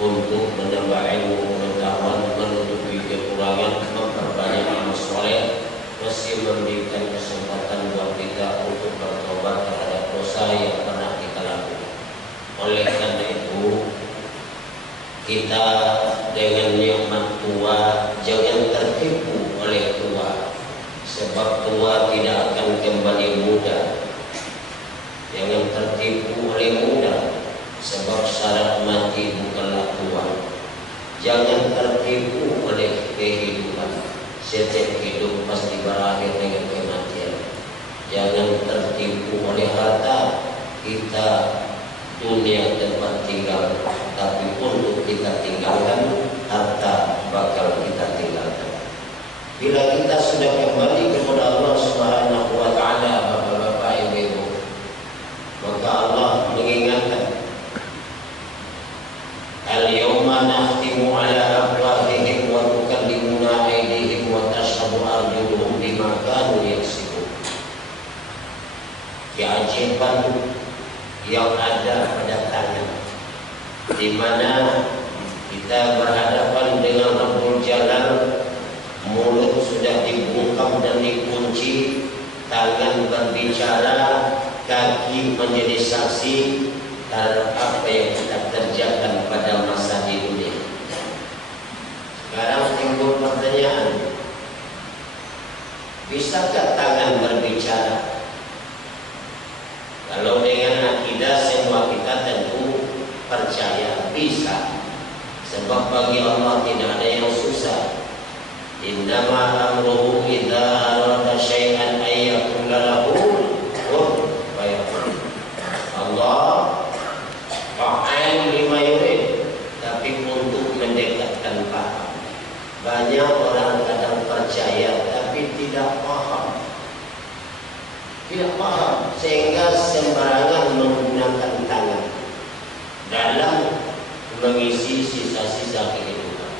untuk menambah ilmu pengetahuan, menutupi kekurangan, memperbanyak amal soleh, masih memberikan kesempatan buat kita untuk bertobat terhadap dosa yang pernah kita lakukan. Oleh karena itu, kita dengan nikmat tua jangan tertipu oleh tua, sebab tua tidak akan kembali muda. Jangan tertipu oleh muda, sebab syarat mati bukanlah tua. Jangan tertipu oleh kehidupan, setiap hidup pasti berakhir dengan kematian. Jangan tertipu oleh harta, kita dunia tempat tinggal, tapi untuk kita tinggalkan, harta bakal kita tinggalkan. Bila kita sudah kembali kepada Allah Subhanahu wa Ta'ala, bapak-bapak, ibu-ibu, maka Allah mengingatkan, al-yawma nakhtimu ala afwahihim wa tukallimuna aydihim wa tashhadu arjuluhum bima kanu yaksibun. Keajaiban yang ada pada tangan, di mana kita berhadapan dengan Rabbul Jalal, mulut sudah dibungkam dan dikunci, tangan berbicara, kaki menjadi saksi terhadap apa yang kita kerjakan pada masa di dunia. Sekarang timbul pertanyaan, bisakah tangan berbicara? Kalau dengan akidah semua kita tentu percaya bisa, sebab bagi Allah tidak ada yang susah. Innama amruhu idza arada syai'an ay yaqula lahu kun fayakun. Allah fa'al lima yurid, tapi untuk mendekatkan paham. Banyak orang kadang percaya tapi tidak paham. Tidak paham, sehingga sembarangan menggunakan tangan dalam mengisi sisa-sisa kehidupan.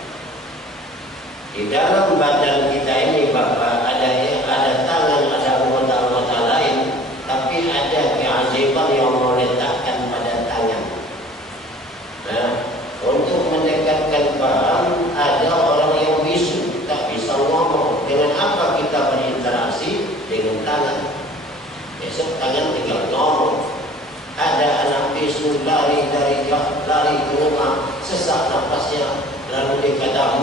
Di dalam badan kita ini, Bapak, ada tangan, ada anggota-anggota lain, tapi ada keajaiban yang Allah letakkan pada tangan. Nah, untuk mendekatkan paham, ada orang yang bisu, tak bisa ngomong. Dengan apa kita berinteraksi? Dengan tangan. Besok tangan tinggal ngomong. Ada anak bisu lari ke rumah, sesak napasnya, lalu dia kata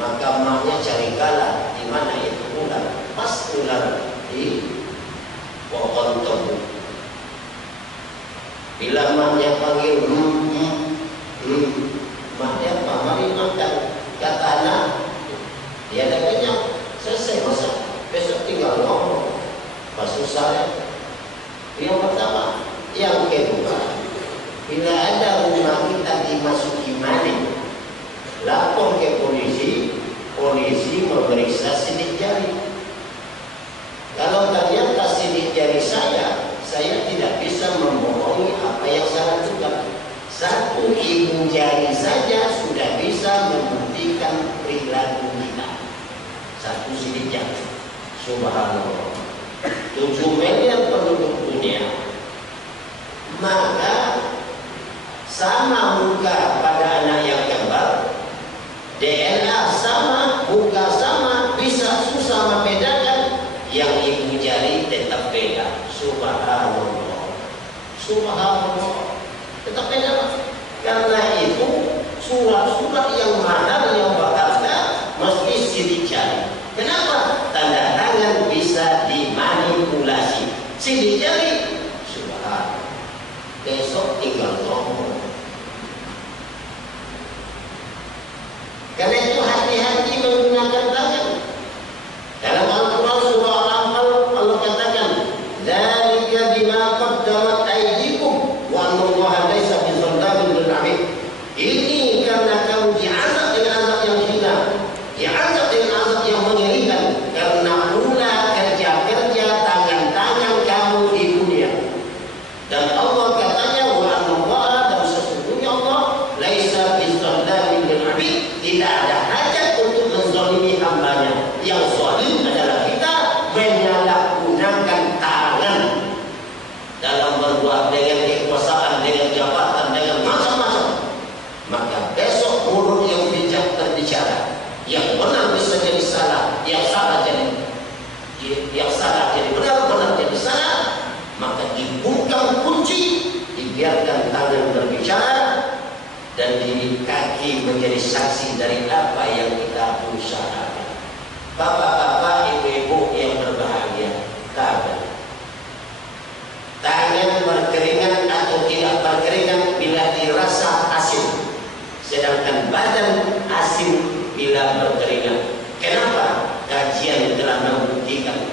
maka maknya cari kalah. Di mana itu ular? Pas ular di pohon tebu. Bila maknya panggil maknya apa? Mari makan. Kata anak, dia ada kenyang, selesai masak. Besok tinggal ngomong. Pas susah ya. Yang pertama. Yang kedua, bila ada rumah kita dimasuki maling, lapor ke polisi, polisi memeriksa sidik jari. Kalau ternyata sidik jari saya tidak bisa membohongi apa yang saya lakukan. Satu ibu jari saja sudah bisa membuktikan perilaku kita. Satu sidik jari. Subhanallah. 7 miliar penduduk dunia, maka sama muka pada anak yang kembar, DNA sama, muka sama, bisa susah membedakan. Yang ibu jari tetap beda. Subhanallah. Subhanallah, tetap beda. Karena itu surat-surat yang mahal, yang berharga mesti sidik jari. Kenapa? Tanda tangan bisa dimanipulasi. Sidik jari, subhanallah. Besok tinggal ngomong. Karena itu hati-hati menggunakan tangan. Dalam Al-Quran surah Al-Anfal, Allah katakan, "Dzalika bima qaddamat aydikum wa anna Allaha laisa bizallamin lil 'abid." Ini karena kamu diazab dengan azab yang hina, diazab dengan azab yang mengerikan, karena ulah kerja-kerja tangan-tangan kamu di dunia. Dan Allah katanya, "Wa anna Allaha dan diri kaki menjadi saksi dari apa yang kita usahakan. Bapak-bapak, ibu-ibu yang berbahagia, tangan berkeringat atau tidak berkeringat bila dirasa asin, sedangkan badan asin bila berkeringat. Kenapa? Kajian telah membuktikan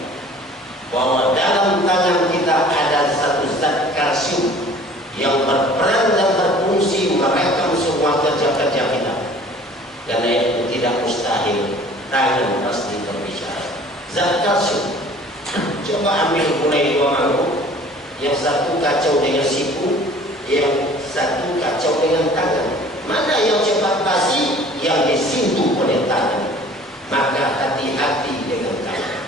bahwa dalam tangan kita ada satu zat kalsium yang berperan dan berfungsi merekam semua kerja-kerja kita. Karena itu tidak mustahil tangan pasti berbicara. Zat kalsium. Coba ambil mulai dua mangkuk, yang satu kacau dengan siku, yang satu kacau dengan tangan. Mana yang cepat basi? Yang disentuh oleh tangan. Maka hati-hati dengan tangan.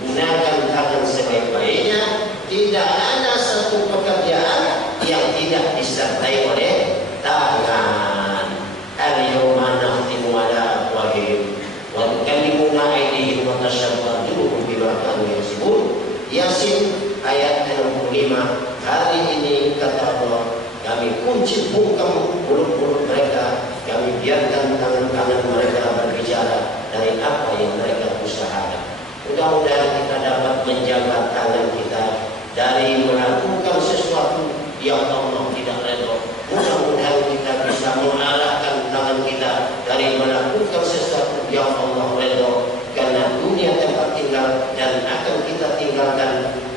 Gunakan tangan sebaik-baiknya. Tidak ada satu pekerjaan yang tidak disertai oleh tangan. Al-yawma nakhtimu ala afwahihim wa tukallimuna aydihim wa tashhadu arjuluhum bima kanu yaksibun. Yasin ayat 65. Hari ini kata Allah, kami kunci bungkam mulut-mulut mereka, kami biarkan tangan-tangan mereka berbicara dari apa yang mereka usahakan. Mudah-mudahan kita dapat menjaga tangan kita dari melakukan sesuatu yang Allah tidak redha. Mudah-mudahan kita bisa mengalahkan tangan kita dari melakukan sesuatu yang Allah redha, karena dunia tempat tinggal dan akan kita tinggalkan.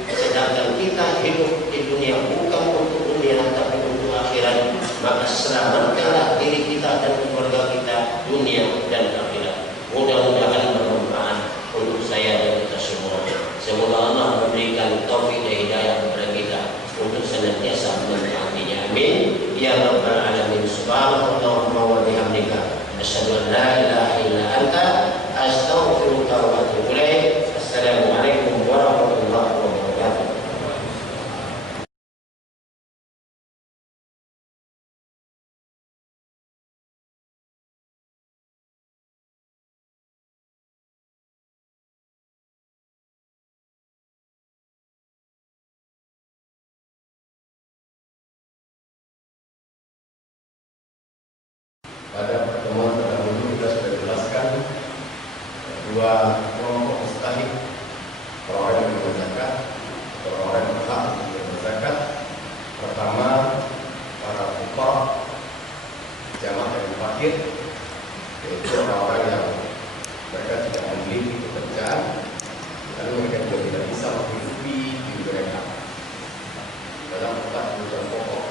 Sedangkan kita hidup di dunia bukan untuk dunia tapi untuk akhirat. Maka selamatkanlah diri kita dan keluarga kita dunia dan akhirat. Mudah-mudahan bermanfaat untuk saya dan kita semua. Semoga Allah memberikan taufik dan hidayah kepada kita untuk senantiasa mentaatinya. Amin. Ya Rabbal Alamin. Subhanallahumma wa bihamdika asyhadu an la ilaha illa anta astaghfiruka wa atubu ilaik. Assalamualaikum warahmatullahi wabarakatuh. Pada pertemuan terdahulu kita sudah jelaskan dua kelompok mustahik, orang yang berzakat atau orang yang berhak untuk berzakat. Pertama, para fuqara, jamaah yang fakir, yaitu orang-orang yang mereka tidak memiliki pekerjaan, lalu mereka juga tidak bisa menghidupi diri mereka dalam 4 kebutuhan pokok.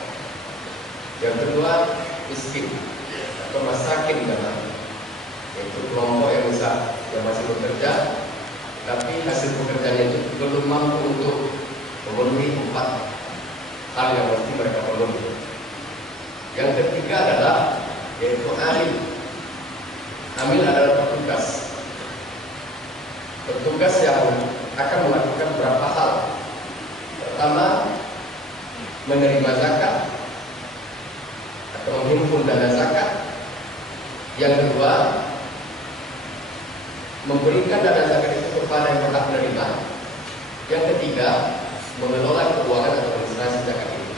Yang kedua, miskin atau masakin dalam, yaitu kelompok yang masih bekerja tapi hasil pekerjaannya itu belum mampu untuk memenuhi 4 hal yang mesti mereka penuhi. Yang ketiga adalah yaitu amil. Amil adalah petugas yang akan melakukan beberapa hal. Pertama, menerima zakat atau menghimpun dana zakat. Yang kedua, memberikan dana zakat itu kepada yang berhak menerima. Yang ketiga, mengelola keuangan atau administrasi zakat itu.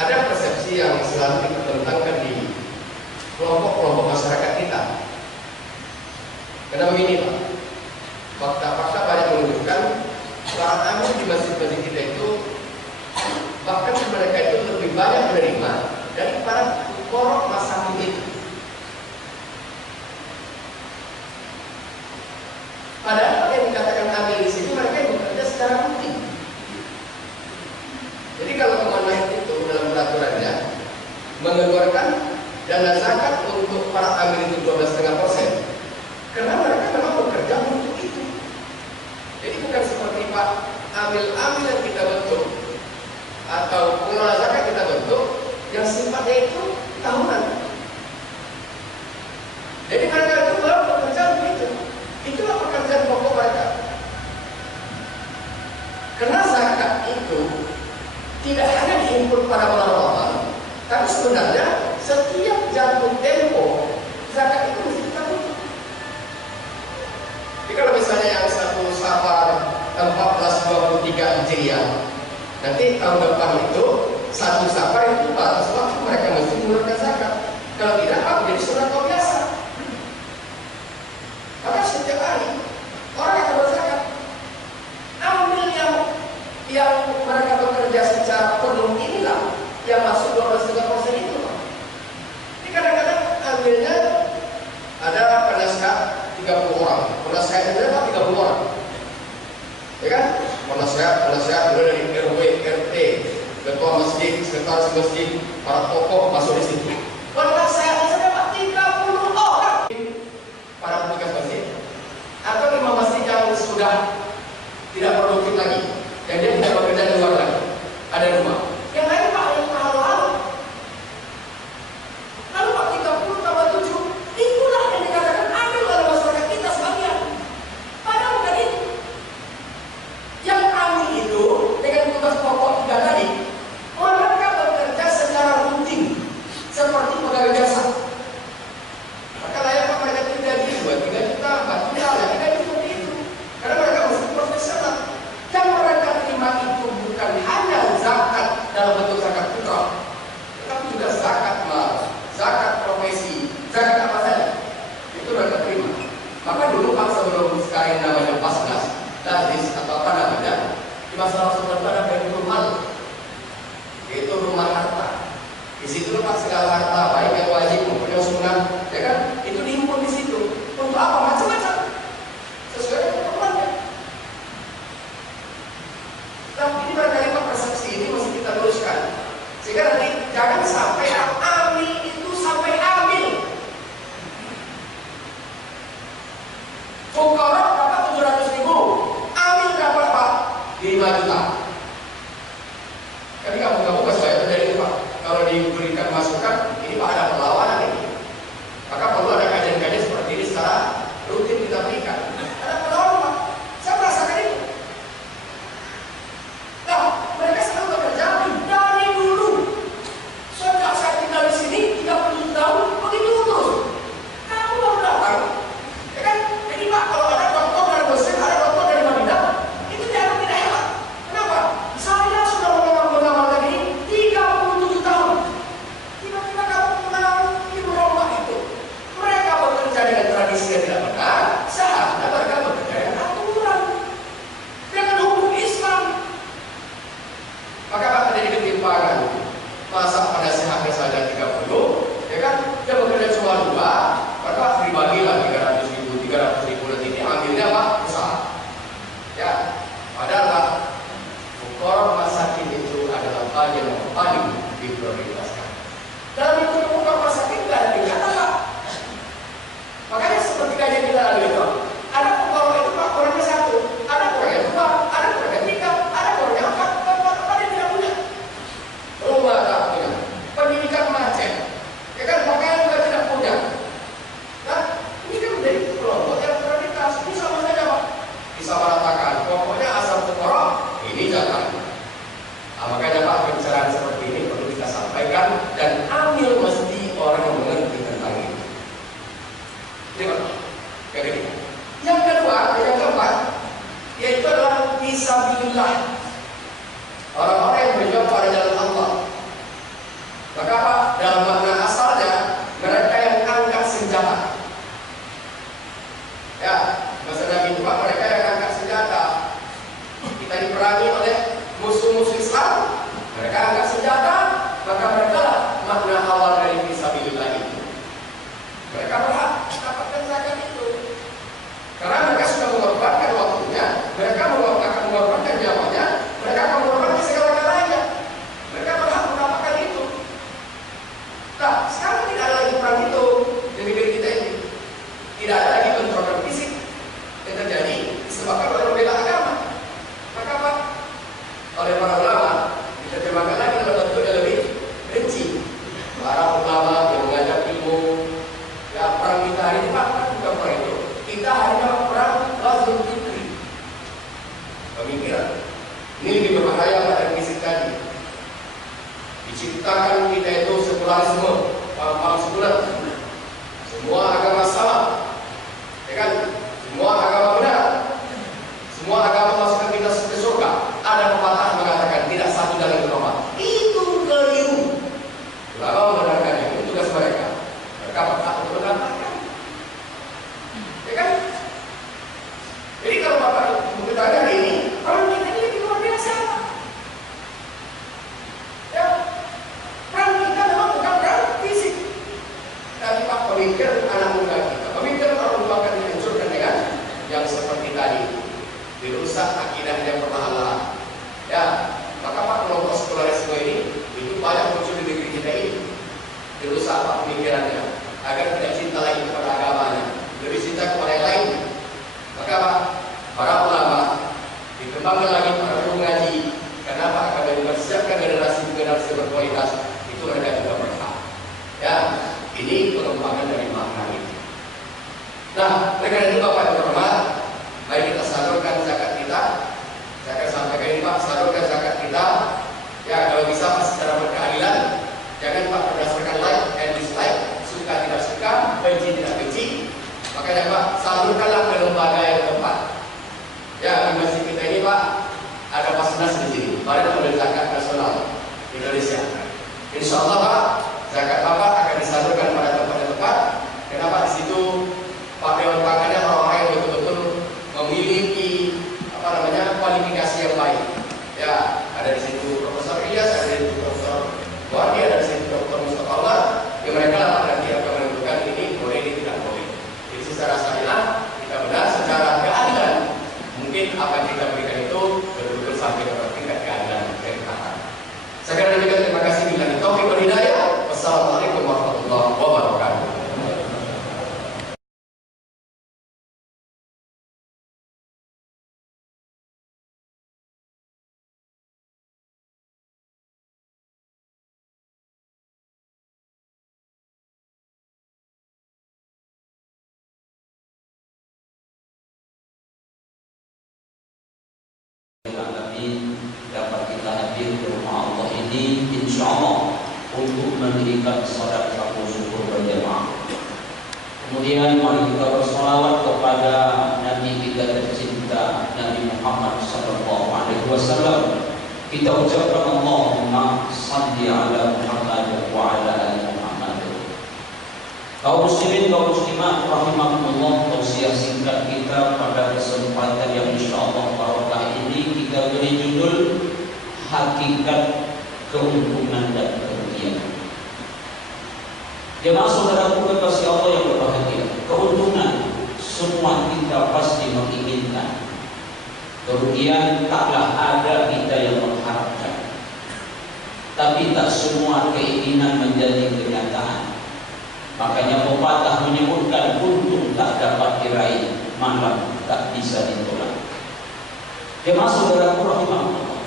Ada persepsi yang selalu kita tentangkan di kelompok-kelompok masyarakat kita. Karena begini Pak, fakta-fakta banyak menunjukkan para amil di masjid-masjid kita itu bahkan mereka itu lebih banyak menerima daripada korok masakin itu. Padahal yang dikatakan amil di sini mereka yang bekerja secara rutin. Jadi kalau Kemenag itu dalam peraturannya mengeluarkan dana zakat untuk para amil itu 12,5%, karena mereka memang bekerja untuk itu. Jadi bukan seperti Pak amil-amil yang kita bentuk atau pengelola zakat kita bentuk yang sifatnya itu tahunan. Jadi mereka itu baru pekerjaan begitu. Itulah pekerjaan pokok mereka. Karena zakat itu tidak hanya dihimpun pada bulan Ramadan, tapi sebenarnya setiap jatuh tempo zakat itu mesti kita tutup. Jadi kalau misalnya yang 1 Safar 1423 Hijriah, nanti tahun depan itu satu safar itu batas waktu mereka mesti mengeluarkan zakat. Kalau tidak, apa jadi surat biasa. Maka setiap hari orang akan berzakat. Ambil yang mereka bekerja secara penuh inilah yang masuk 12,5% itu. Ini kadang-kadang ambilnya ada penasehat 30 orang, penasehat itu ada 30 orang, ya kan? Penasehat dari RW, RT, ketua masjid, sekretaris masjid, para tokoh masuk di situ. Penasehatnya saja Pak 30 orang. Para petugas masjid atau imam masjid yang sudah tidak produktif lagi, yang dia tidak bekerja di luar lagi, ada rumah. Yang lain Pak yang mahal-mahal. Lalu Pak 30 tambah 7, itulah yang dikatakan ambil oleh masyarakat kita sebagian. Padahal bukan itu. Yang ambil itu dengan tugas pokok 3 tadi, mereka bekerja secara rutin seperti pegawai jasa. Maka layak Pak mereka itu gaji 2-3 juta, 4 juta, ya gaji seperti itu. Karena mereka mesti profesional. Yang mereka terima itu bukan hanya zakat dalam bentuk zakat fitrah, tetapi juga zakat mal, zakat profesi, zakat apa saja. Itu mereka terima. Maka dulu Pak sebelum sekarang namanya Basnas, Dajis atau apa namanya, di masalah seperti ada Baitul Mal, yaitu rumah harta. Di situ Pak segala harta baik yang wajib maupun yang sunnah, ya kan? Itu dihimpun di situ. Untuk apa? Macam-macam. Sesuai dengan keperluannya. Tapi ini barangkali Pak persepsi ini mesti kita luruskan. Sehingga nanti jangan sampai ambil itu sampai ambil. Fuqara dapat 700.000, ambil berapa Pak? 5 juta. Kan kamu sesuai terjadi itu Pak. Kalau diberikan masukan, ini Pak ada perlawanan ini. Maka perlu ada kajian-kajian seperti ini secara rutin kita berikan. Ada perlawanan Pak. Saya merasakan itu. Nah, mereka selalu bekerja dari dulu. Sejak saya tinggal di sini 30 tahun, begitu terus. Kamu baru datang, ya kan? Jadi Pak, kalau ada dokter dari Mesir, ada dokter dari Madinah, itu dianggap tidak hebat. Kenapa? Saya sudah mengamalkan ini 37 tahun. Tiba-tiba kamu mengenal ibu rumah itu. Mereka bekerja dengan tradisi yang tidak benar, seharusnya mereka bekerja dengan aturan, dengan hukum Islam. Maka Pak terjadi ketimpangan. Masa pada sehatnya saja 30, ya kan? Dia bekerja cuma 2, maka dibagilah 300.000 nanti diambilnya Pak besar. Ya, padahal Pak, fuqara masakin itu adalah bagian yang paling diprioritaskan. Dalam itu fuqara masakin tidak ada tingkatan Pak. Makanya seperti kajian kita lalu itu, ada fuqara itu Pak orangnya 1, ada orangnya 2, ada orangnya 3, ada orangnya 4, ada yang tidak punya. Rumah tak punya, pendidikan macet, ya kan, pakaian juga tidak punya. Nah, ini kan menjadi kelompok yang prioritas. Ini sama saja Pak, disamaratakan. Pokoknya asal fuqara ini jangan. Nah, makanya Pak pembicaraan seperti ini perlu kita sampaikan dan ambil mesti orang yang mengerti tentang ini. Ini Pak, yang ketiga. Yang kedua, yang keempat, yaitu adalah fisabilillah. Orang-orang yang berjuang pada jalan Allah. Maka Pak, dalam makna asalnya mereka yang angkat senjata. Ya, maksudnya itu Pak, mereka yang angkat senjata. Kita diperangi oleh musuh-musuh Islam, mereka angkat senjata, maka mereka lah makna awal dari fisabilillah itu. Mereka berhak mendapatkan zakat itu. Karena mereka sudah mengorbankan waktunya, mereka akan mengorbankan nyawanya, mereka akan mengorbankan segala-galanya. Mereka berhak mendapatkan itu. Nah, sekarang tidak ada lagi perang itu di negeri kita ini. Tidak ada lagi bentrokan fisik yang terjadi disebabkan oleh pembela agama. Maka Pak, oleh para ulama diterjemahkan lagi dalam bentuk yang lebih rinci. Para ulama yang mengajar ilmu, ya perang kita hari ini Pak, bukan perang itu. Kita hari ini perang lazim fikri, pemikiran. Ini lebih berbahaya pada fisik tadi. Diciptakan kita itu sekularisme, paham-paham sekuler. Semua agama sama, ya kan? Semua agama benar. Semua agama masukkan kita ke surga. Ada pepatah mengatakan tidak satu dalam Eropa. Itu generasi berkualitas, itu mereka juga berhak. Ya, ini pengembangan dari makna ini. Nah, oleh karena itu Bapak yang terhormat, mari kita salurkan zakat kita. Saya akan sampaikan ini Pak, salurkan zakat kita. Ya, kalau bisa Pak secara berkeadilan. Jangan Pak berdasarkan like and dislike, suka tidak suka, benci tidak benci. Makanya Pak, salurkanlah ke lembaga yang tepat. Ya, di masjid kita ini Pak, ada Basnas di sini, Badan Amil Zakat Nasional Indonesia. Insya Allah Pak, zakat Bapak akan disalurkan pada tempat yang tepat. Kenapa di situ Pak Dewan Pangannya orang-orang yang betul-betul memiliki kualifikasi yang baik. Ya, ada di situ Profesor Ilyas, ada di situ Profesor Wardi, ada di situ Dr. Mustafa Allah. Yang mereka lah nanti akan menentukan ini boleh, ini tidak boleh. Jadi secara syariah kita benar, secara keadilan mungkin apa yang kita berikan itu betul-betul sampai ke tingkat keadilan yang dikatakan. Saya kira demikian, terima kasih. Billahi taufiq wal hidayah. Wassalamualaikum warahmatullahi wabarakatuh. Dapat kita hadir ke rumah Allah ini insya Allah untuk mendirikan salat syukur berjamaah. Kemudian mari kita bersolawat kepada Nabi kita tercinta Nabi Muhammad SAW. Kita ucapkan Allahumma salli ala Muhammad wa ala ali Muhammad. Kaum muslimin, kaum muslimat rahimakumullah, tausiah singkat kita pada kesempatan yang insyaallah barokah ini kita beri judul hakikat keuntungan dan kerugian. Jemaah saudaraku kekasih Allah yang berbahagia, keuntungan semua kita pasti menginginkan. Kerugian taklah ada kita yang mengharapkan. Tapi tak semua keinginan menjadi kenyataan. Makanya pepatah menyebutkan untung tak dapat diraih, malam tak bisa ditolak. Jemaah saudaraku rahimahullah,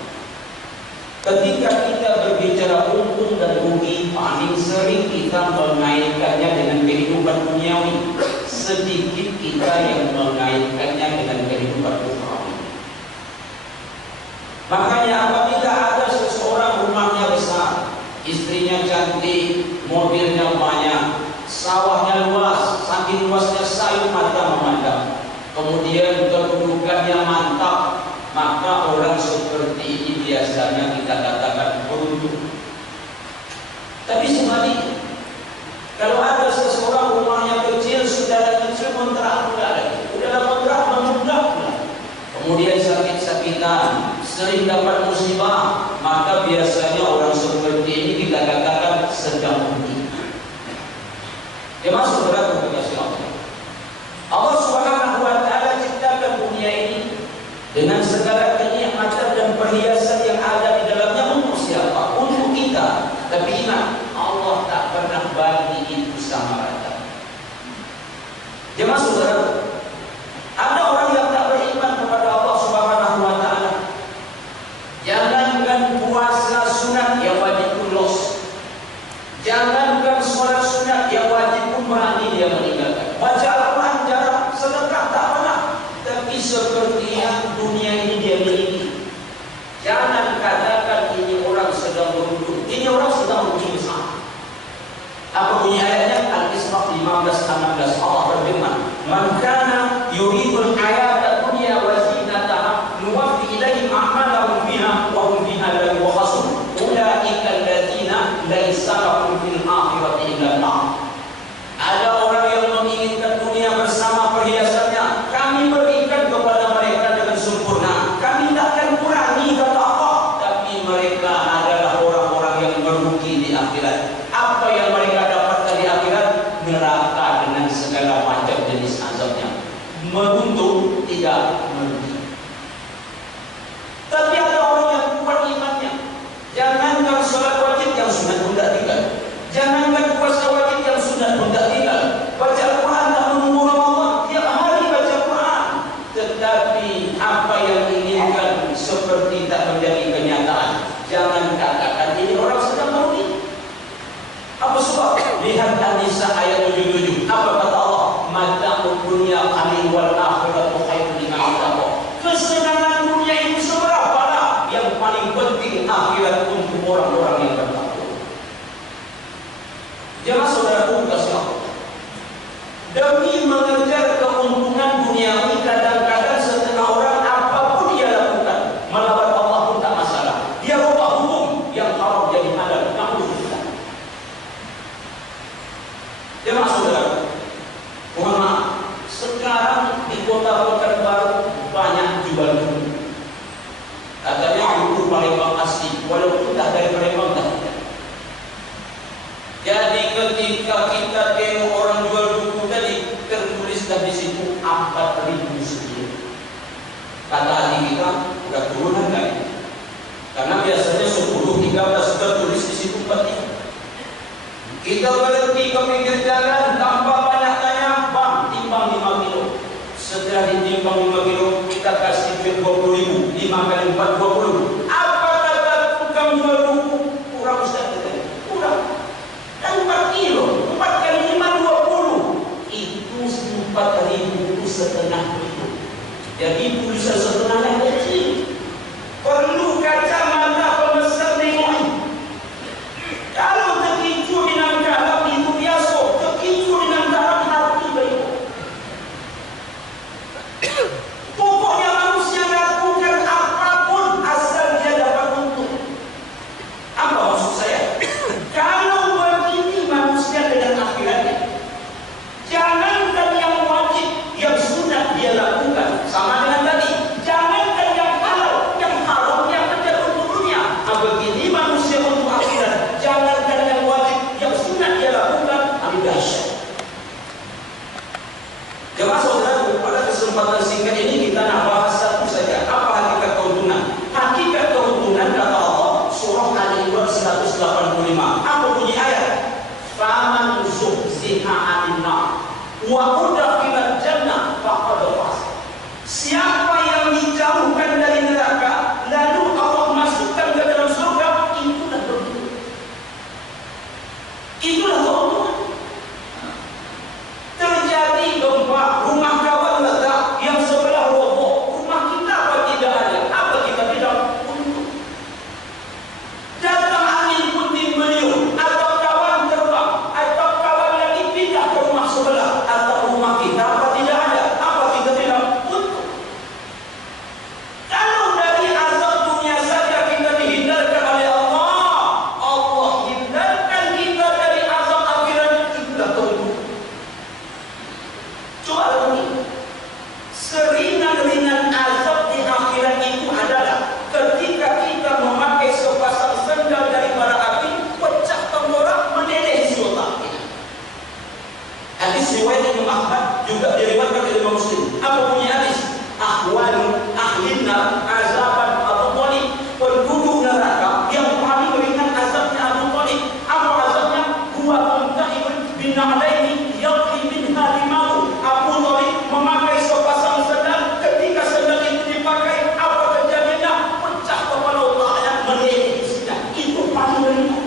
ketika kita berbicara untung dan rugi, paling sering kita mengaitkannya dengan kehidupan duniawi. Sedikit kita yang mengaitkannya dengan kehidupan ukhrawi. Makanya apabila ada seseorang rumahnya besar, istrinya cantik, mobilnya banyak, sawahnya luas, saking luasnya sayur mata memandang, kemudian kedudukannya mantap, maka orang seperti ini biasanya kita katakan beruntung. Tapi sebaliknya, kalau ada seseorang rumahnya kecil, saudara kecil kontrak pula lagi, udah kontrak menunggak pula, kemudian sakit-sakitan, sering dapat musibah, maka biasanya orang seperti ini kita katakan sedang rugi. Jemaah saudara kekasih Allah, Allah Subhanahu wa taala ciptakan dunia ini dengan segala kenikmatan dan perhiasan yang ada di dalamnya untuk siapa? Untuk kita. Tapi ingat, Allah tak pernah bagi itu sama rata. Jemaah saudara, ada orang yang tak beriman kepada Allah Subhanahu wa taala. Jangankan puasa untuk orang-orang yang bertakwa. Jemaah saudaraku kasih Allah, demi mengejar keuntungan duniawi, kadang-kadang setengah orang apapun dia lakukan melawan Allah pun tak masalah. Dia rubah hukum yang haram jadi halal. Alhamdulillah. Jemaah saudaraku, mohon maaf, sekarang di kota Pekanbaru banyak jual buku. Katanya buku Palembang asli, walaupun tak dari Palembang dah. Jadi ketika kita tengok orang jual buku tadi, tertulis dah di situ 4.000 sekian. Kata ahli kita, udah turunan kan? Karena biasanya 10-13 tertulis di situ 4.000. Kita berhenti ke pinggir jalan tanpa banyak tanya, bang, timbang 5 kilo. Setelah ditimbang 5 kilo, kita kasih duit 20.000, 5 kali 4, 20. Apa kata tukang jual buku? Kurang Ustaz, kurang. Dan 4 kilo, 4 kali 5, 20. Itu 4.000 itu setengah kilo. Jadi tulisan setengahnya kecil. Perlu kacamata pemesan tengok. Kalau terkicu dengan garam itu biasa, terkicu dengan garam hati baik. Pokoknya manusia lakukan apapun asal dia dapat untung. Apa maksud saya? Kalau begini manusia dengan akhiratnya, jangankan yang wajib, yang sunat dia lakukan. Sama dengan tadi, jangankan yang halal, yang haram, yang kerja untuk dunia. Begini manusia untuk akhirat, jangankan yang wajib, yang sunat dia lakukan. Ini dahsyat. Jemaah saudara, pada kesempatan singkat ini kita nak bahas satu saja. Apa hakikat keuntungan? Hakikat keuntungan kata Allah, surah Al-Imran 185. Apa bunyi ayat? Faman zuhziha 'anil nar wa udkhilal jannah faqad faz. Siapa yang dijauhkan dari neraka lalu Allah masukkan ke dalam surga, itulah keuntungan. Itulah keuntungan. Terjadi gempa, rumah kawan letak, yang sebelah roboh, rumah kita apa tidak ada? Apa kita bilang? Untung. Datang angin puting beliung, atau kawan terbang, atau kawan lagi pindah ke rumah sebelah, atau rumah kita apa tidak ada? Apa kita bilang? Untung. Kalau dari azab dunia saja kita dihindarkan oleh Allah, Allah hindarkan kita dari azab akhirat, itulah keuntungan. Coba renung. Seringan-ringan azab di akhirat itu adalah ketika kita memakai sepasang sandal dari bara api, pecah tenggorok, meneleh isi otak kita. Hadis riwayat Imam Ahmad juga diriwayatkan oleh Imam Muslim. Apa bunyi hadis? Ahwanu ahlinna azaban Abu Thalib. Penduduk neraka yang paling ringan azabnya Abu Thalib. Apa azabnya? Huwa muntahibun bin na'laini yaqi minha limau. Abu Thalib memakai sepasang sandal, ketika sandal itu dipakai, apa terjadinya? Pecah kepala otaknya, meneleh isinya. Itu paling ringan.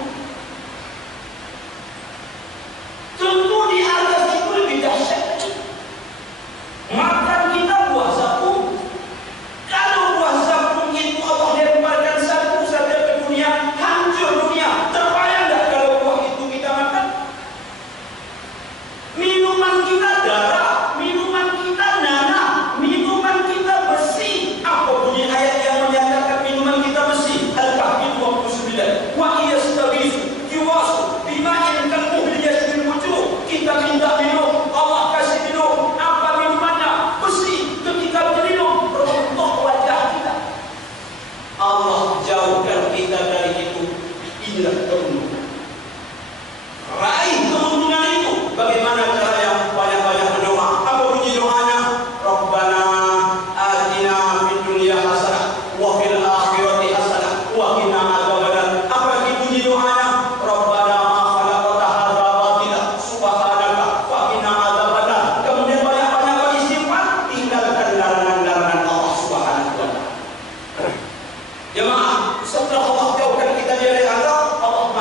Tentu di atas itu lebih dahsyat. Makan kita buah zakum. Kalau buah zakum itu Allah lemparkan satu saja ke dunia, hancur dunia. Terbayang tak kalau buah itu kita makan? Minuman kita darah, minuman kita nanah, minuman kita besi. Apa bunyi ayat yang menyatakan minuman kita besi? Al-Kahfi 29. Wa yastaghithu yuwasu bima'in kalmuhli yashfil wujuh. Kita minta minum, Allah kasih minum. Apa minumannya? Besi. Ketika minum, rontok wajah kita. Allah jauhkan kita dari itu. Inilah keuntungan. Raih keuntungan itu. Bagaimana cara yang banyak-banyak berdoa? Apa bunyi doanya? Rabbana atina fid dunya hasanah wa fil akhirati hasanah wa qina adzabannar. Apa lagi bunyi doanya? Rabbana ma khalaqta hadza batila subhanaka wa qina adzabannar. Kemudian banyak-banyak beristighfar, tinggalkan larangan-larangan Allah Subhanahu wa taala. Jemaah, setelah Allah jauhkan kita dari azab, Allah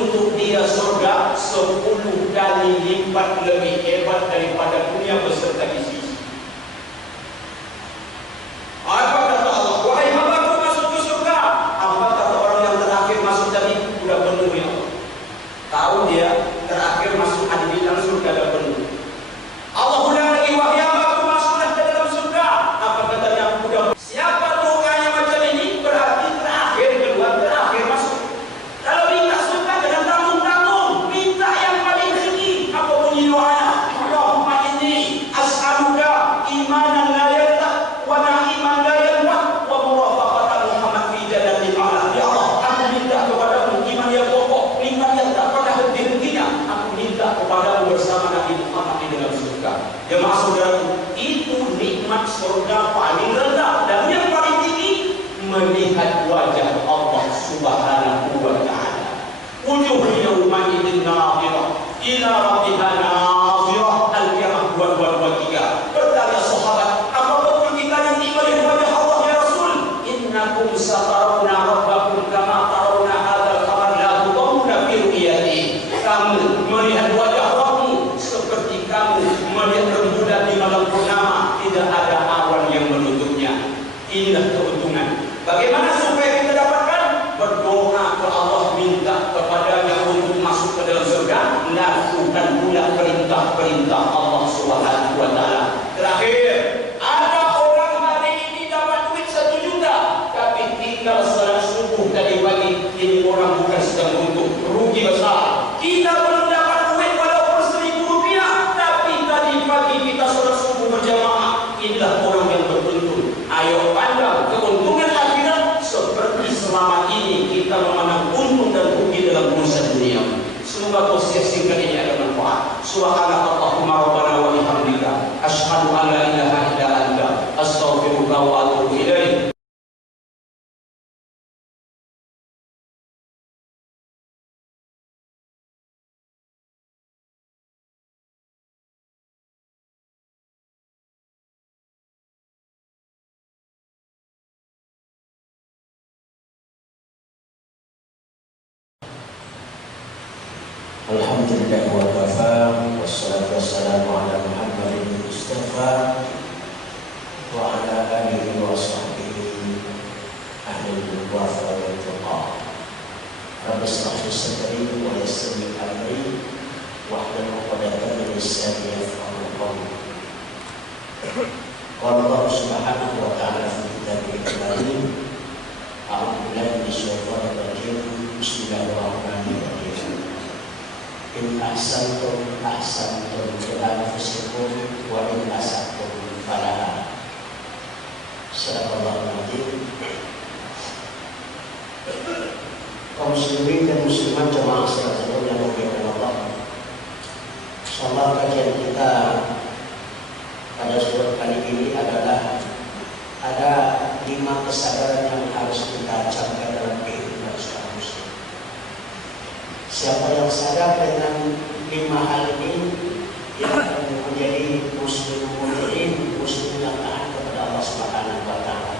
untuk dia surga 10 kali lipat lebih hebat daripada dunia beserta isi. Apa kata Allah? Wahai hambaku masuk ke surga. Apa kata orang yang terakhir masuk tadi? Sudah penuh ya Allah. Tahu dia terakhir masuk ada bilang surga dah penuh. Allah ulang lagi, wahai hambaku masuklah ke dalam surga. Apa katanya? Udah. Siapa doanya macam ini? Berarti terakhir keluar, terakhir masuk. Kalau minta surga jangan tanggung-tanggung, minta yang paling tinggi. Apa bunyi doanya? Allahumma inni as'aluka imanan la yartah wa na'iman la yanfah wa murafaqatan Muhammad fi jannatil a'la. Ya Allah, aku minta kepadamu iman yang kokoh, iman yang tak pernah henti-hentinya. Aku minta kepadamu bersama Nabi Muhammad di dalam surga. Jemaah saudaraku, itu nikmat surga paling rendah dan yang paling tinggi melihat wajah Allah Subhanahu wa taala. Wujuh yawma idzin nadhirah ila rabbiha nadhirah. Al-Qiyamah 2223. Bertanya sahabat, apa betul kita nanti melihat wajah Allah ya Rasul? Innakum satarawna rabbakum kama tarawna hadzal qamar la tudamuna fi ru'yatihi. Kamu melihat wajah Rabbmu seperti kamu melihat rembulan di malam purnama, tidak ada awan yang menutupnya. Inilah keuntungan. Bagaimana supaya kita dapatkan? Berdoa ke Allah, minta kepadanya untuk masuk ke dalam surga, lakukan pula perintah-perintah Allah Subhanahu wa taala. Terakhir, ada orang hari ini dapat duit 1 juta, tapi tinggal salat subuh tadi pagi. Ini orang bukan sedang untung, rugi besar. Kita belum dapat duit walaupun 1.000 rupiah, tapi tadi pagi kita salat subuh berjamaah. Inilah orang yang beruntung. Ayo pandang keuntungan akhirat seperti selama ini kita memandang untung dan rugi dalam urusan dunia. Semoga tausiah singkat ini ada manfaat. Subhanakallahumma rabbana wa bihamdika asyhadu an la ilaha illa anta astaghfiruka wa atubu ilaik. Alhamdulillah wa kafa wassalatu wassalamu ala Muhammadin Mustafa wa ala alihi wa sahbihi ahli wafa wa tuqa. Rabbi shrah li sadri wa yassir li amri wahlul 'uqdatam min lisani yafqahu qawli. Qala Allah subhanahu wa ta'ala fi kitabihil karim, a'udzu billahi minasyaitonir rajim. Bismillahirrahmanirrahim. In ahsantum ahsantum li anfusikum wa in asatum falaha. Sadaqallahul adzim. Kaum muslimin dan muslimat jemaah sekalian yang dimuliakan Allah. Insyaallah kajian kita pada surat kali ini adalah ada 5 kesadaran yang harus kita camkan dalam kehidupan seorang muslim. Siapa yang sadar dengan 5 hal ini, dia akan menjadi muslim mukmin, muslim yang taat kepada Allah Subhanahu wa taala.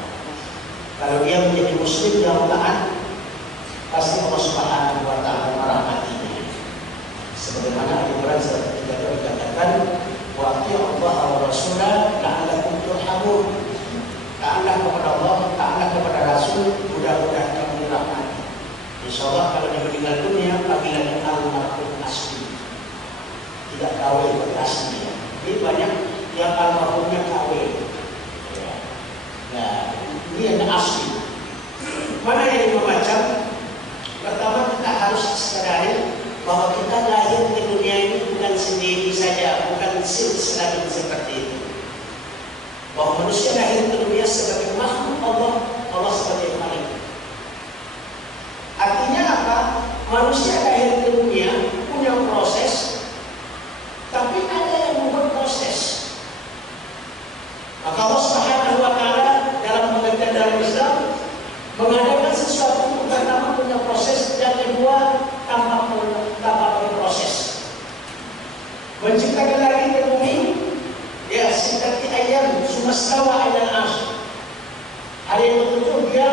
Kalau dia menjadi muslim yang taat, pasti Allah Subhanahu wa taala merahmatinya. Sebagaimana Al-Qur'an surat 3 dikatakan, wa Allah wa rasulah la'allakum turhamun. Taatlah kepada Allah, taatlah kepada Rasul, mudah-mudahan kamu dirahmati. Insyaallah kalau dia meninggal dunia panggilannya almarhum asli, tidak kawin asli. Jadi banyak yang almarhumnya kawin. Nah, ini yang asli. Mana yang 5 macam? Pertama, kita harus sadari bahwa kita lahir di dunia ini bukan sendiri saja, bukan silsilah seperti itu. Bahwa manusia lahir di dunia sebagai makhluk Allah, Allah sebagai Khalik. Artinya apa? Manusia lahir di dunia punya proses, tapi ada yang membuat proses. Maka Allah Subhanahu wa taala dalam pengertian dalam Islam mengadakan sesuatu pertama punya proses dan kedua tanpa proses. Menciptakan langit dan bumi, ya seperti ayam sumastawa alal arsy. Hari yang ketujuh dia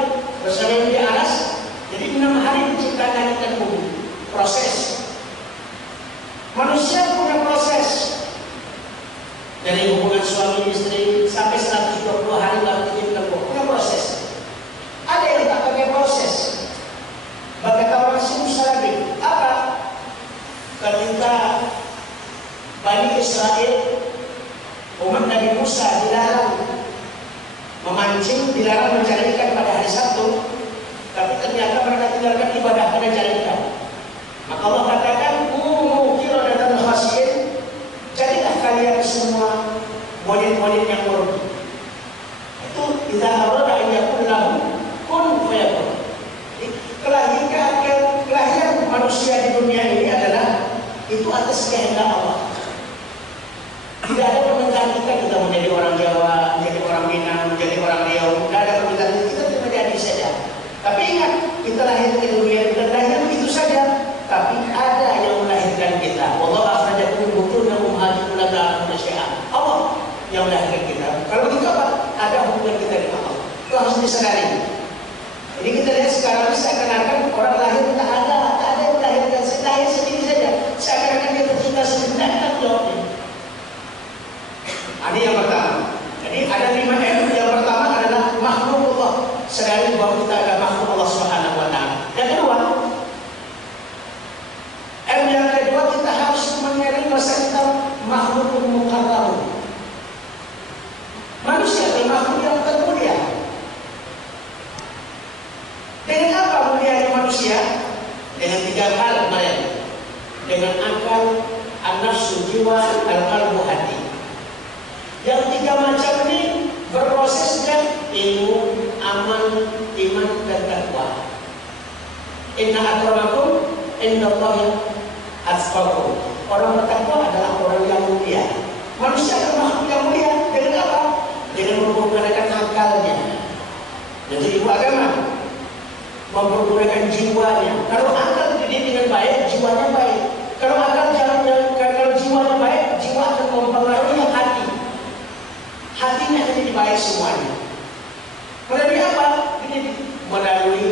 bersama di aras. Jadi 6 hari menciptakan langit dan bumi. proses. Manusia punya proses. Dari hubungan suami istri sampai 120 hari baru bikin tembok, punya proses. Ada yang tak pakai proses. Bagi orang Musa lagi, apa? Ketika Bani Israel, umat Nabi Musa dilarang memancing, dilarang mencari ikan pada hari Sabtu, tapi ternyata mereka tinggalkan ibadah pada cari ikan. Maka Allah katakan, qiradatan khasi'in, jadilah kalian semua monyet-monyet yang merugi. Itu idza arada an yakun lahu kun fayakun. Kelahiran manusia di dunia ini adalah itu atas kehendak Allah. Tidak ada permintaan kita menjadi orang Jawa, menjadi orang Minang, menjadi orang Riau. Tidak ada permintaan kita terjadi saja. Tapi ingat, kita lahir ke dunia bukan lahir begitu saja. Tapi ada yang melahirkan kita. Allah akhrajakum butuna ummahatikum la ta'lamuna syai'an. Allah yang melahirkan kita. Kalau begitu apa? Ada hubungan kita dengan Allah. Itu harus disadari. Jadi kita lihat sekarang seakan-akan orang lahir tak ada yang melahirkan, lahir sendiri saja. Seakan-akan dia tercipta sebenarnya tak jawabnya. Ini yang pertama. Jadi ada 5 M. Yang pertama adalah makhluk Allah. Sadari bahwa kita ada makhluk Allah Subhanahu wa taala. Yang kedua, M yang kedua, kita harus menyadari bahwa kita makhluk mukarram. Manusia adalah makhluk yang termulia. Dengan apa mulianya manusia? Dengan 3 hal kemarin. Dengan akal, an-nafsu, jiwa, al-qalbu, hati. Yang 3 macam ini berproses dengan ilmu, amal, iman, dan takwa. Inna akramakum indallahi atqakum. Orang bertakwa adalah orang yang mulia. Manusia adalah makhluk yang mulia. Dengan apa? Dengan menggunakan akalnya. Jadi ibu agama mempergunakan jiwanya. Kalau akal dididik dengan baik, jiwanya baik. Kalau akal kalau jiwanya baik, jiwa akan mempengaruhi hati. Hatinya akan jadi baik semuanya. Melalui apa? Melalui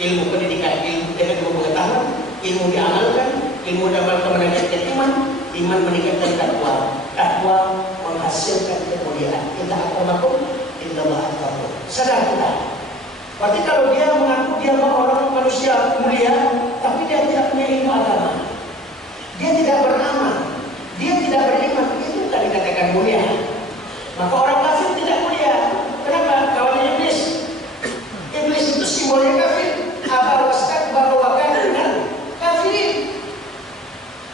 ilmu pendidikan, ilmu dengan pengetahuan, ilmu diamalkan, ilmu dapat meningkatkan iman, iman meningkatkan takwa, takwa menghasilkan kemuliaan. Inna akramakum indallahi atqakum. Sadar kita. Berarti kalau dia mengaku dia orang manusia mulia, tapi dia tidak punya ilmu agama, dia tidak beramal, dia tidak beriman, itu bukan dikatakan mulia. Maka orang kafir tidak mulia. Kenapa? Kawannya iblis. Iblis itu simbolnya kafir. Apa wastakbaru wa kana minal kafirin.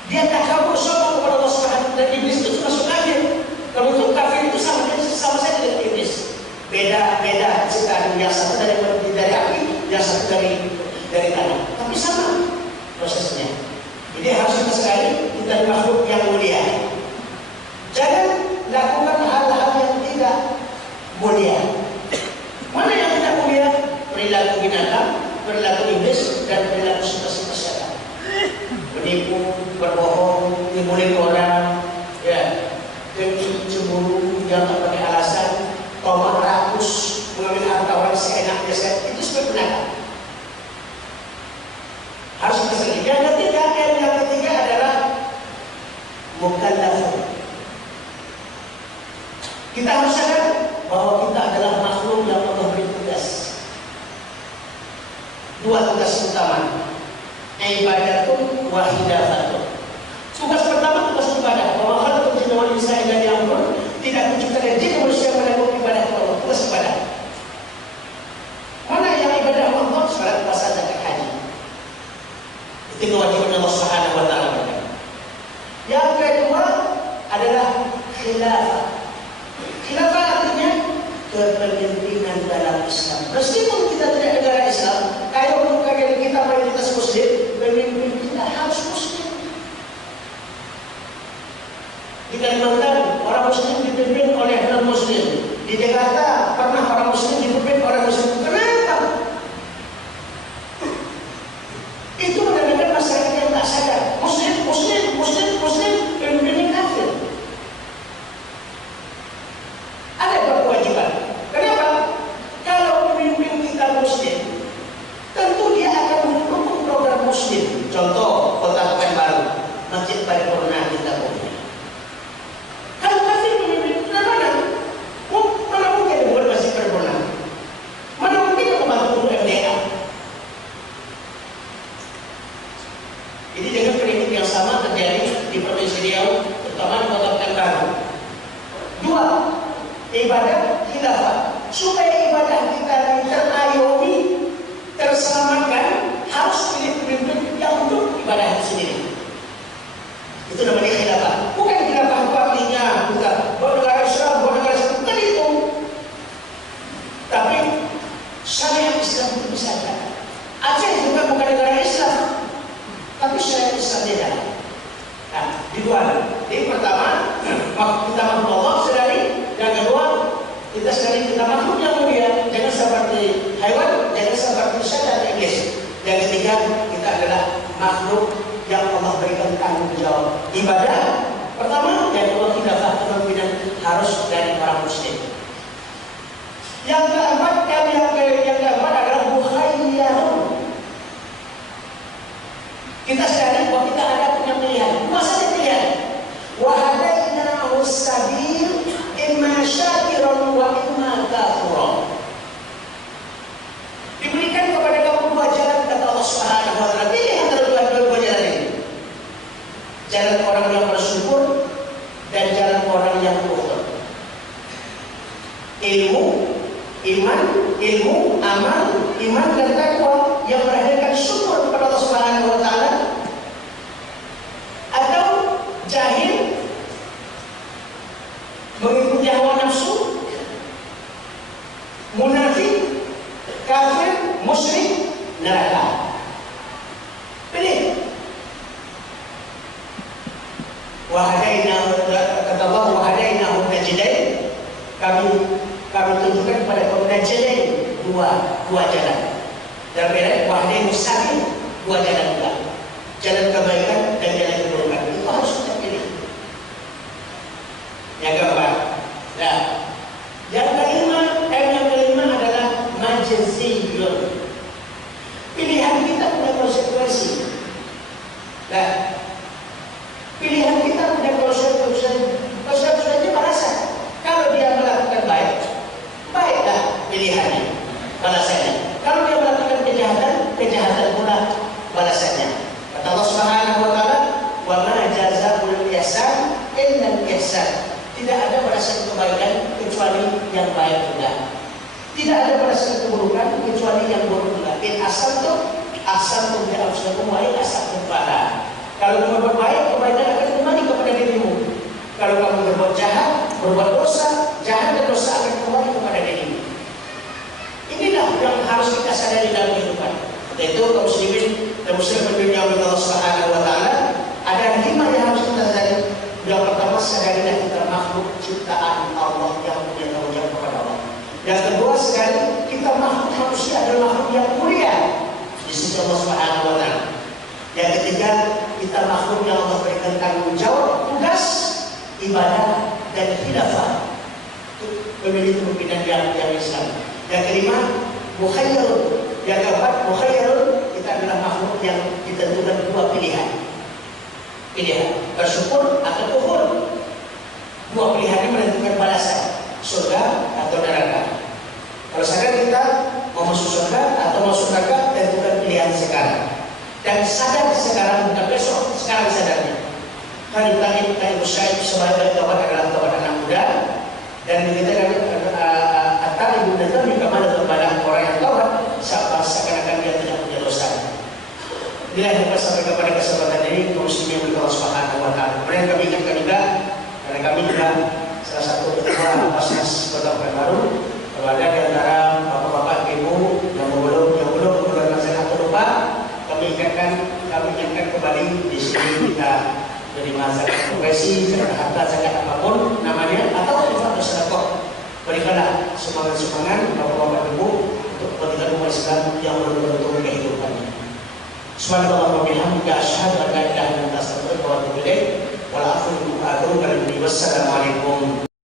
Dia takabur sombong kepada Allah Subhanahu, dan iblis itu masuk kafir. Kalau itu kafir itu sama saja dengan iblis. Beda cerita, yang satu dari api, yang satu dari tanah. Tapi sama prosesnya. Jadi harus kita sadari kita makhluk yang mulia. Jangan lakukan hal-hal yang tidak mulia. Mana yang tidak mulia? Perilaku binatang, perilaku iblis, dan perilaku sifat-sifat syaitan. Menipu, berbohong, nimbulin orang, ya, dengki, cemburu, yang tak pakai alasan, tomak rakus, mengambil harta orang seenaknya saja, itu sebagai binatang. Harus kita sadari. Yang ketiga adalah mukallafun. Kita harus sadar bahwa kita adalah makhluk yang Allah beri tugas. 2 tugas utama. Ibadatun wa hidafatun. Tugas pertama tugas ibadah. Wa ma khalaqtul jinna wal insa illa liya'budun. Tidak menciptakan jin manusia melakukan ibadah kepada Allah. Tugas ibadah. Mana yang ibadah Allah? Salat, puasa, zakat, haji. Itu kewajiban Allah Subhanahu wa taala. Yang kedua adalah khilafah. Khilafah artinya kepemimpinan dalam Islam. Meskipun kita tidak negara Islam, kalau bukan kita mayoritas Muslim, pemimpin kita harus Muslim. Di Kalimantan orang Muslim dipimpin oleh non-Muslim. Di Jakarta pernah orang Muslim dipimpin oleh Muslim. Kenapa? Itu menandakan masyarakat yang tak sadar. Muslim, pemimpinnya kafir. Ada kewajiban. Kenapa? Kalau pemimpin kita Muslim, tentu dia akan mendukung program Muslim. Itu namanya khilafah. Bukan khilafah itu artinya bukan negara Islam, negara Islam, bukan itu. Tapi syariat Islam itu bisa ada. Aceh juga bukan negara Islam, tapi syariat Islam beda. Nah, di dua. Jadi pertama, kita makhluk Allah sedari. Yang kedua, kita sedari kita makhluk yang mulia. Jangan seperti hewan, jangan seperti syaitan iblis. Yang ketiga, kita adalah makhluk yang Allah berikan tanggung jawab ibadah. Pertama, yang kedua khilafah kepemimpinan harus dari orang muslim. Yang keempat adalah mukhayyarun. Kita sadari bahwa kita ada punya pilihan. Dua saja pilihan. Wa hadainahu sabil imma syakiran wa imma kafura. Diberikan kepada kamu dua jalan kata Allah Subhanahu wa taala. Pilih antara dua jalan ini. Jalan orang yang bersyukur dan jalan orang yang kufur. Ilmu, amal, iman dan takwa yang melahirkan syukur kepada Allah Subhanahu wa taala, atau jahil mengikuti hawa nafsu, munafik, kafir, musyrik, neraka. Pilih. Kata Allah, wahadainahu najdain. Kami tunjukkan kepada kaum najdain dua jalan. Dan beda wahdainahu sabil, dua jalan juga. Jalan kebaikan dan jalan keburukan. Itu harus kita pilih. Yang keempat. Nah, yang kelima adalah majaziyun. Pilihan kita punya konsekuensi. Nah, pilihan kita punya konsekuensi. Konsekuensinya balasan. Kalau dia melakukan baik, baiklah pilihannya, balasannya. Kalau dia melakukan kejahatan, kejahatan pula balasannya. Kata Allah Subhanahu wa taala, "Wa ma jazaa'ul ihsan illa al-ihsan." Tidak ada balasan kebaikan kecuali yang baik juga. Tidak ada balasan keburukan kecuali yang buruk juga. In asantum bi anfusikum wa in asantum fala. Kalau kamu berbuat baik, kebaikan akan kembali kepada dirimu. Kalau kamu berbuat jahat, berbuat dosa, jahat dan dosa akan kembali kepada dirimu. Inilah yang harus kita sadari dalam kehidupan. Yaitu kaum muslimin dan muslimin yang Allah Subhanahu wa taala, ada 5 yang harus kita sadari. Yang pertama, sadarilah kita makhluk ciptaan Allah yang punya tanggung jawab kepada Allah. Yang kedua, sadari kita makhluk manusia adalah makhluk yang mulia di sisi Allah Subhanahu wa taala. Yang ketiga, kita makhluk yang Allah berikan tanggung jawab, tugas, ibadah dan khilafah, memilih kepemimpinan yang Islam. Yang kelima, mukhayyarun. Yang keempat, mukhayyarun, kita adalah makhluk yang ditentukan dua pilihan. Bersyukur atau kufur. Dua pilihan ini menentukan balasan, surga atau neraka. Kalau sadar kita mau masuk surga atau masuk neraka, tentukan pilihan sekarang. Dan sadar sekarang, bukan besok, sekarang sadarnya. Kan kita Musa itu sebagai taubat adalah taubat anak muda, dan kita atar ibu dan kami kepada orang yang taubat seakan-akan dia tidak punya dosa. Bila dapat sampai kepada kesempatan ini, kaum muslimin Allah Subhanahu wa taala. Kemudian kami ingatkan juga, karena kami juga salah satu ketua Basnas Kota Pekanbaru, kalau ada di antara bapak-bapak, ibu yang belum mengeluarkan zakat lupa, kami ingatkan kembali di sini kita menerima zakat profesi, zakat harta, zakat apapun namanya, atau infak atau sedekah. Berikanlah semangat bapak-bapak ibu untuk kepentingan umat Islam yang belum kehidupannya. Subhanallah wa bihamdihi asyhadu an la ilaha illa anta astaghfiruka wa atubu ilaik. Wassalamualaikum.